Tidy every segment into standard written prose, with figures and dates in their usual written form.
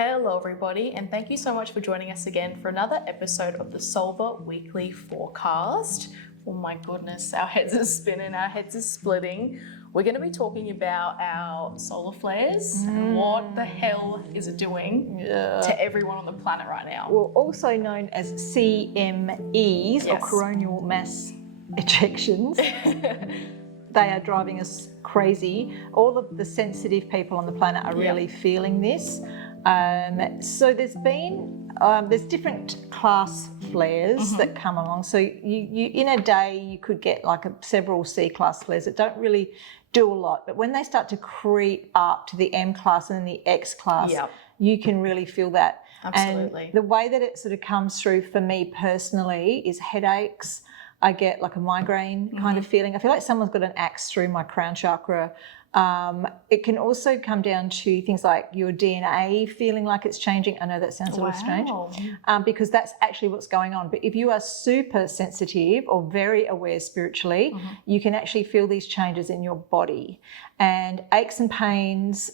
Hello everybody, and thank you so much for joining us again for another episode of the Soulver Weekly Forecast. Oh my goodness, our heads are spinning, our heads are splitting. We're going to be talking about our solar flares and what the hell is it doing to everyone on the planet right now. Well, also known as CMEs, or coronal mass ejections. They are driving us crazy. All of the sensitive people on the planet are really feeling this. So there's different class flares that come along. So you in a day you could get like several C class flares that don't really do a lot, but when they start to creep up to the M class and then the X class, you can really feel that. Absolutely. And the way that it sort of comes through for me personally is headaches. I get like a migraine kind of feeling. I feel like someone's got an axe through my crown chakra. It can also come down to things like your DNA feeling like it's changing. I know that sounds a little strange, because that's actually what's going on. But if you are super sensitive or very aware spiritually, you can actually feel these changes in your body. And aches and pains,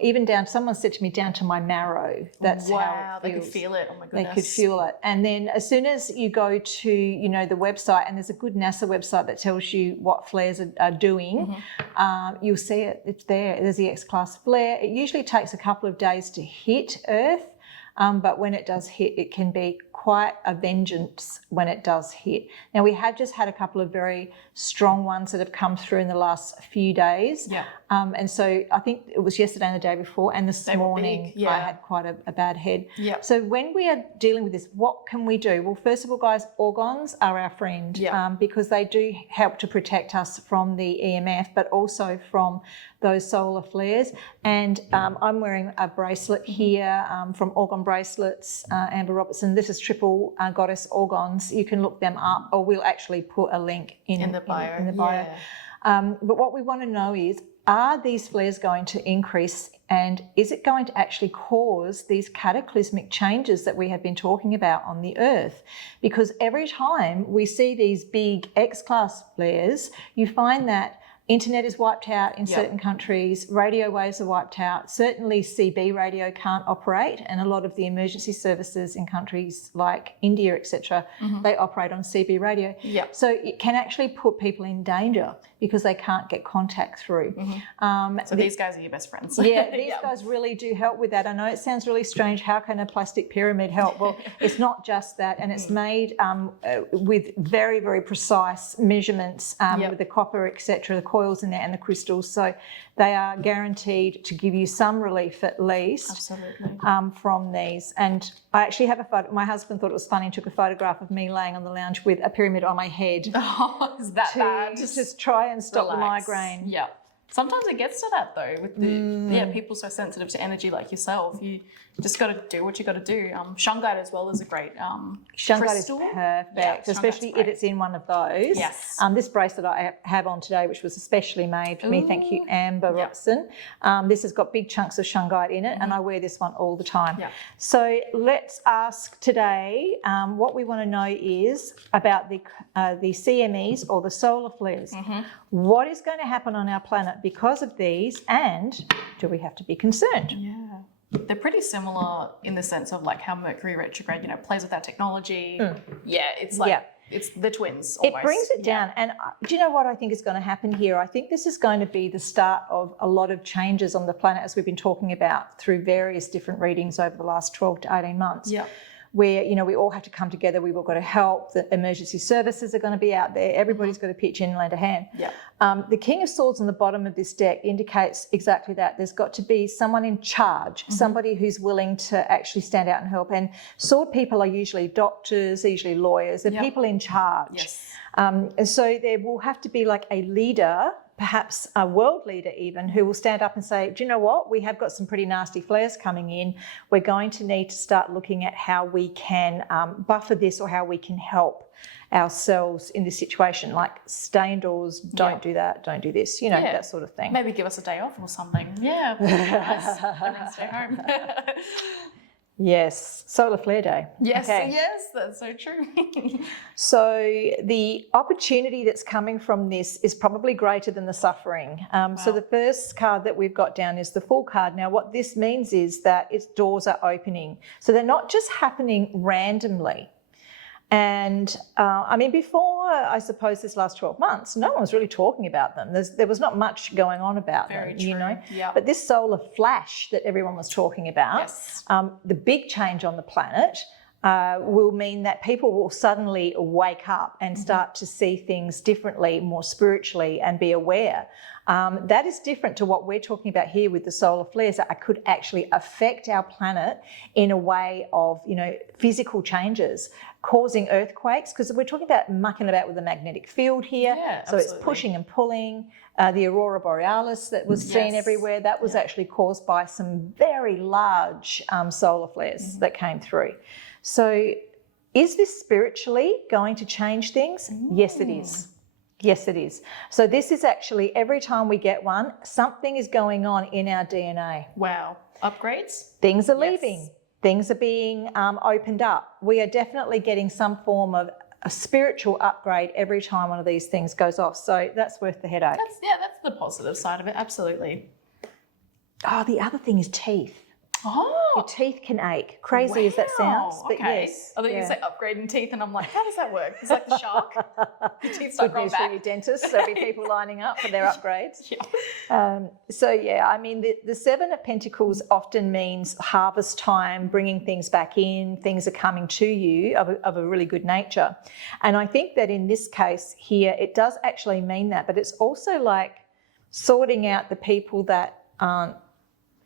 even down, someone said to me, down to my marrow. That's how it feels. They could feel it. Oh my goodness. They could feel it. And then as soon as you go to, the website, and there's a good NASA website that tells you what flares are doing, you'll see it. It's there. There's the X-class flare. It usually takes a couple of days to hit Earth, but when it does hit, it can be quite a vengeance when it does hit. Now, we have just had a couple of very strong ones that have come through in the last few days. And so I think it was yesterday and the day before, and this morning I had quite a bad head. So when we are dealing with this, what can we do? Well, first of all, guys, organs are our friend because they do help to protect us from the EMF, but also from those solar flares. And I'm wearing a bracelet here from Organ Bracelets, Amber Robertson. This is Triple Goddess Organs. You can look them up, or we'll actually put a link in the bio. But what we want to know is, are these flares going to increase, and is it going to actually cause these cataclysmic changes that we have been talking about on the Earth? Because every time we see these big X-class flares, you find that internet is wiped out in certain countries, radio waves are wiped out, certainly CB radio can't operate, and a lot of the emergency services in countries like India, etc., they operate on CB radio. So it can actually put people in danger because they can't get contact through. So these guys are your best friends. These guys really do help with that. I know it sounds really strange. How can a plastic pyramid help? Well, it's not just that, and it's made with very, very precise measurements with the copper, etc., the coils in there and the crystals. So they are guaranteed to give you some relief at least from these. And I actually have a photo. My husband thought it was funny and took a photograph of me laying on the lounge with a pyramid on my head. Oh, is that bad? Just try and stop the migraine. Sometimes it gets to that though, with the people so sensitive to energy like yourself. You just got to do what you got to do. Shungite as well is a great Shungite is perfect, especially if it's in one of those. This bracelet I have on today, which was especially made for me, thank you, Amber Robertson. This has got big chunks of shungite in it, and I wear this one all the time. So let's ask today, what we want to know is about the CMEs, or the solar flares. What is going to happen on our planet because of these, and do we have to be concerned? They're pretty similar in the sense of like how Mercury retrograde, plays with our technology. It's like it's the twins almost. It brings it down. And do you know what I think is going to happen here? I think this is going to be the start of a lot of changes on the planet, as we've been talking about through various different readings over the last 12 to 18 months. Where, we all have to come together. We've all got to help. The emergency services are going to be out there. Everybody's got to pitch in and lend a hand. The King of Swords on the bottom of this deck indicates exactly that. There's got to be someone in charge, somebody who's willing to actually stand out and help. And sword people are usually doctors, they're usually lawyers. They're people in charge. And so there will have to be like a leader, perhaps a world leader even, who will stand up and say, do you know what, we have got some pretty nasty flares coming in. We're going to need to start looking at how we can buffer this, or how we can help ourselves in this situation, like stay indoors, don't do that, don't do this, that sort of thing. Maybe give us a day off or something. Nice. Everyone stay home. Yes, solar flare day. Yes, Okay. yes, that's so true. So the opportunity that's coming from this is probably greater than the suffering. So the first card that we've got down is the Fool card. Now, what this means is that its doors are opening. So they're not just happening randomly. And I mean, before, I suppose, this last 12 months, no one was really talking about them. There was not much going on about Very them, true. you know. Yep. But this solar flash that everyone was talking about, Yes. the big change on the planet will mean that people will suddenly wake up and start to see things differently, more spiritually, and be aware. That is different to what we're talking about here with the solar flares that could actually affect our planet in a way of, you know, physical changes, causing earthquakes, because we're talking about mucking about with the magnetic field here. Yeah, so absolutely. it's pushing and pulling. The aurora borealis that was seen everywhere, that was actually caused by some very large solar flares that came through. So is this spiritually going to change things? Yes, it is. Yes, it is. So this is actually, every time we get one, something is going on in our DNA. Wow. Upgrades? Things are leaving. Things are being opened up. We are definitely getting some form of a spiritual upgrade every time one of these things goes off. So that's worth the headache. That's the positive side of it. Absolutely. Oh, the other thing is teeth. Oh, Your teeth can ache. Crazy as that sounds, but okay. yes. I thought you say upgrading teeth, and I'm like, how does that work? It's like the shark. Your teeth start Good growing news for back. your dentists. There'll be people lining up for their upgrades. Yeah. So, yeah, I mean, the Seven of Pentacles often means harvest time, bringing things back in, things are coming to you of a really good nature. And I think that in this case here, it does actually mean that, but it's also like sorting out the people that aren't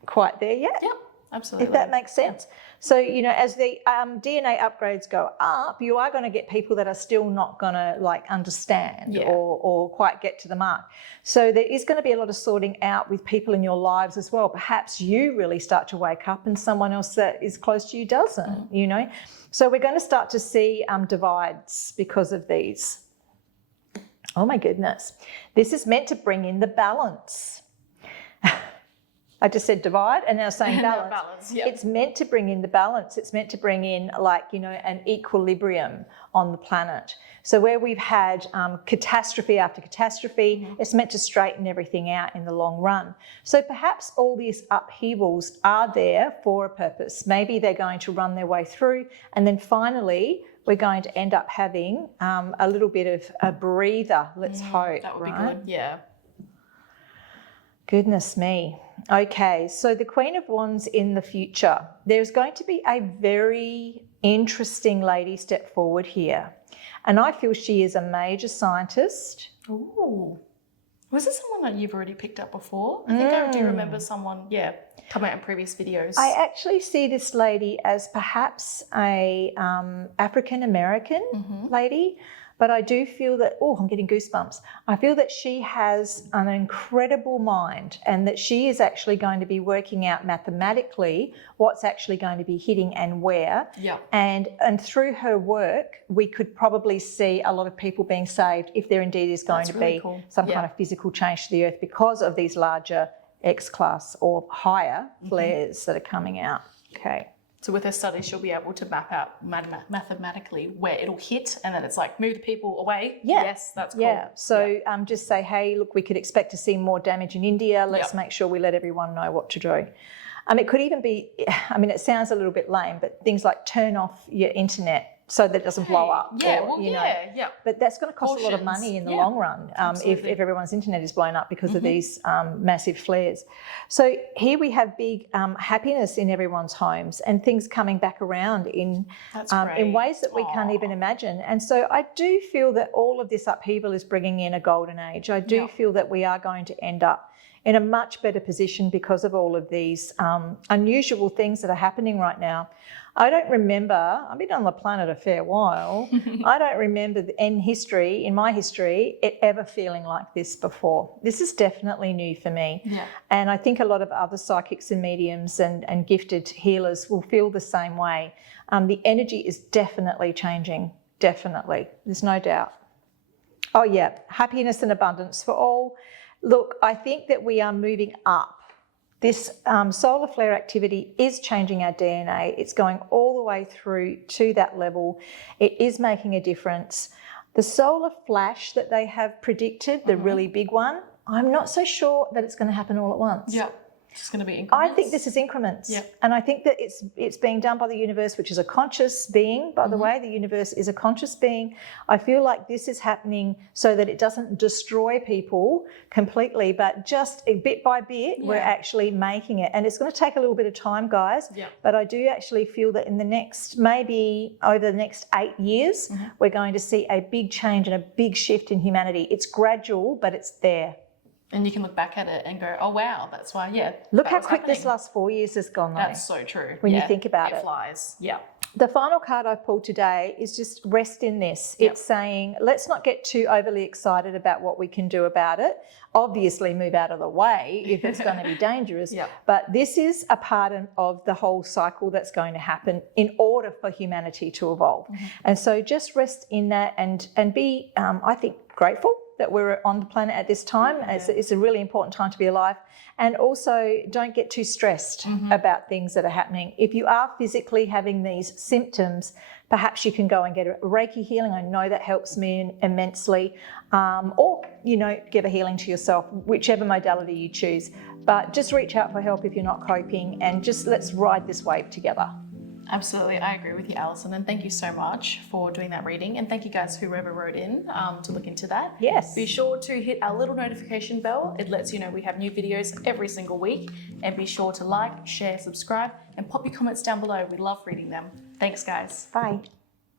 quite there yet. Yep. Absolutely. If that makes sense. So, you know, as the DNA upgrades go up, you are going to get people that are still not going to like understand or quite get to the mark. So there is going to be a lot of sorting out with people in your lives as well. Perhaps you really start to wake up and someone else that is close to you doesn't, you know. So we're going to start to see divides because of these. Oh my goodness. This is meant to bring in the balance. I just said divide and now saying balance. It's meant to bring in the balance. It's meant to bring in, like, you know, an equilibrium on the planet. So where we've had catastrophe after catastrophe, it's meant to straighten everything out in the long run. So perhaps all these upheavals are there for a purpose. Maybe they're going to run their way through, and then finally we're going to end up having a little bit of a breather, let's hope. That would be good, yeah. Goodness me. Okay, so the Queen of Wands in the future. There's going to be a very interesting lady step forward here. And I feel she is a major scientist. Ooh. Was this someone that you've already picked up before? I think I do remember someone, come out in previous videos. I actually see this lady as perhaps a African-American lady. But I do feel that, I'm getting goosebumps. I feel that she has an incredible mind and that she is actually going to be working out mathematically what's actually going to be hitting and where. Yeah. And through her work, we could probably see a lot of people being saved if there indeed is going to be some kind of physical change to the earth because of these larger X-class or higher flares that are coming out. Okay. So with her studies, she'll be able to map out mathematically where it'll hit, and then it's like move the people away. Yeah. Yes, that's cool. Yeah. So just say, hey, look, we could expect to see more damage in India. Let's make sure we let everyone know what to do. It could even be, it sounds a little bit lame, but things like turn off your internet so that it doesn't blow up. Yeah, But that's going to cost a lot of money in the long run if everyone's internet is blown up because of these massive flares. So here we have big happiness in everyone's homes and things coming back around in ways that we can't even imagine. And so I do feel that all of this upheaval is bringing in a golden age. I do feel that we are going to end up in a much better position because of all of these unusual things that are happening right now. I don't remember, I've been on the planet a fair while, I don't remember in my history, it ever feeling like this before. This is definitely new for me. Yeah. And I think a lot of other psychics and mediums and gifted healers will feel the same way. The energy is definitely changing, definitely. There's no doubt. Oh yeah, happiness and abundance for all. Look, I think that we are moving up this solar flare activity is changing our DNA. It's going all the way through to that level. It is making a difference. The solar flash that they have predicted, the really big one, I'm not so sure that it's going to happen all at once. Yeah. It's going to be increments. I think this is increments. Yep. And I think that it's being done by the universe, which is a conscious being, by the way. The universe is a conscious being. I feel like this is happening so that it doesn't destroy people completely, but just bit by bit, we're actually making it. And it's going to take a little bit of time, guys. Yep. But I do actually feel that in the next, maybe over the next 8 years, we're going to see a big change and a big shift in humanity. It's gradual, but it's there. And you can look back at it and go, oh, wow, that's why, Look how quick this last 4 years has gone, though. That's so true. When you think about it. It flies. Yeah. The final card I pulled today is just rest in this. Yep. It's saying, let's not get too overly excited about what we can do about it. Obviously, move out of the way if it's going to be dangerous. Yep. But this is a part of the whole cycle that's going to happen in order for humanity to evolve. And so just rest in that and be, I think, grateful that we're on the planet at this time. It's a really important time to be alive. And also don't get too stressed about things that are happening. If you are physically having these symptoms, perhaps you can go and get a Reiki healing. I know that helps me immensely. Or, give a healing to yourself, whichever modality you choose. But just reach out for help if you're not coping, and just let's ride this wave together. Absolutely, I agree with you, Alison, and thank you so much for doing that reading, and thank you guys whoever wrote in to look into that. Yes. Be sure to hit our little notification bell. It lets you know we have new videos every single week, and be sure to like, share, subscribe, and pop your comments down below. We love reading them. Thanks, guys. Bye.